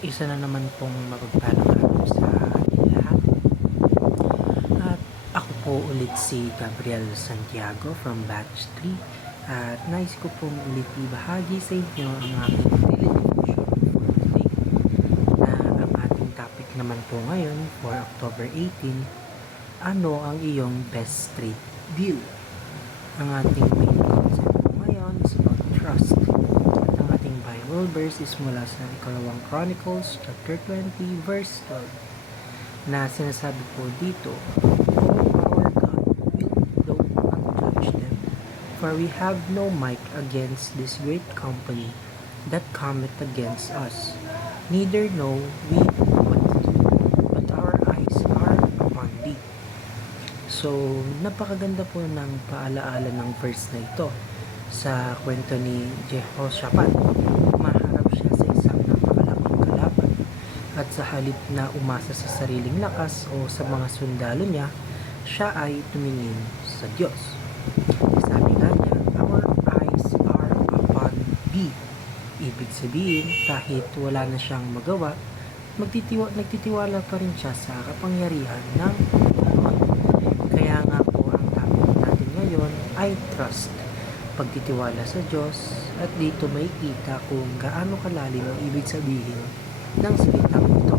Isa na naman pong mapagpalang araw sa ating lahat. At ako po ulit si Gabriel Santiago from Batch 3. At nais ko pong ulit ibahagi sa inyo ang aking daily devotion for today. Na ang ating topic naman po ngayon for October 18, ano ang iyong best trade deal? Ang ating main concept po ngayon is about trust. Ang ating Bible verse is mula sa Ikalawang Chronicles chapter 20 verse 12 na sinasabi po dito, "O our God, will thou not judge them? For we have no might against this great company that cometh against us, neither know we what to do, but our eyes are upon thee." So, napakaganda po ng paalaala ng verse na ito. Sa kwento ni Jehoshaphat, maharap siya sa isang napakalaking kalaban at sa halip na umasa sa sariling lakas o sa mga sundalo niya, siya ay tumingin sa Diyos. Sabi nga niya, "Our eyes are upon thee." Ibig sabihin, kahit wala na siyang magawa, nagtitiwala pa rin siya sa kapangyarihan ng Panginoon. Kaya nga po ang topic natin ngayon ay trust. Pagtitiwala sa Diyos, at dito may kita kung gaano kalalim ang ibig sabihin ng salitang ito.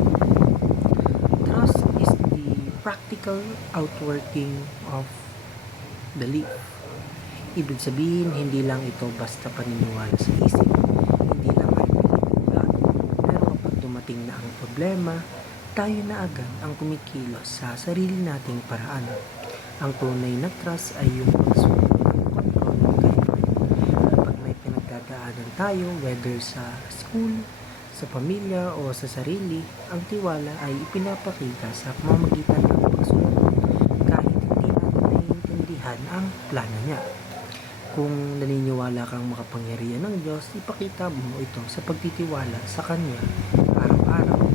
Trust is the practical outworking of belief. Ibig sabihin, hindi lang ito basta paniniwala sa isip, hindi lang ay believe in God. Pero kapag dumating na ang problema, tayo na agad ang kumikilos sa sarili nating paraan. Ang tunay na trust ay yung pagsunod ng kontrol kay Lord. Kapag may pinagdadaanan tayo, whether sa school, sa pamilya o sa sarili, ang tiwala ay ipinapakita sa pamamagitan ng pagsunod kahit hindi natin naiintindihan ang plano niya. Kung naniniwala kang makapangyarihan ng Diyos, ipakita mo ito sa pagtitiwala sa Kanya araw-araw.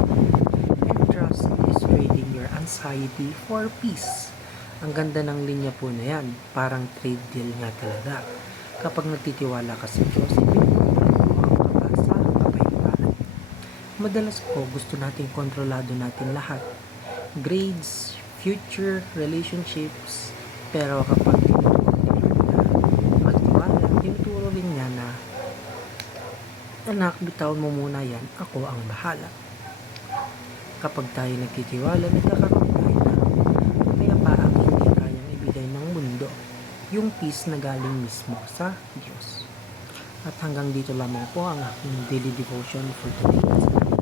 And trust is trading your anxiety for peace. Ang ganda ng linya po na yan, parang trade deal nga talaga. Kapag nagtitiwala ka sa Diyos, ipinagpapalit mo ang kaba sa kapayapaan. Madalas po gusto nating kontrolado natin lahat. Grades, future, relationships. Pero kapag tinuturo ni Lord na magtiwala, tinuturo rin niya na, "Anak, bitawan mo muna yan, ako ang bahala." Kapag tayo nagtitiwala, nagkakaroon tayo ng kapayapaang hindi kayang ibigay ng mundo, yung peace na galing mismo sa Diyos. At hanggang dito lamang po ang aking daily devotion for today.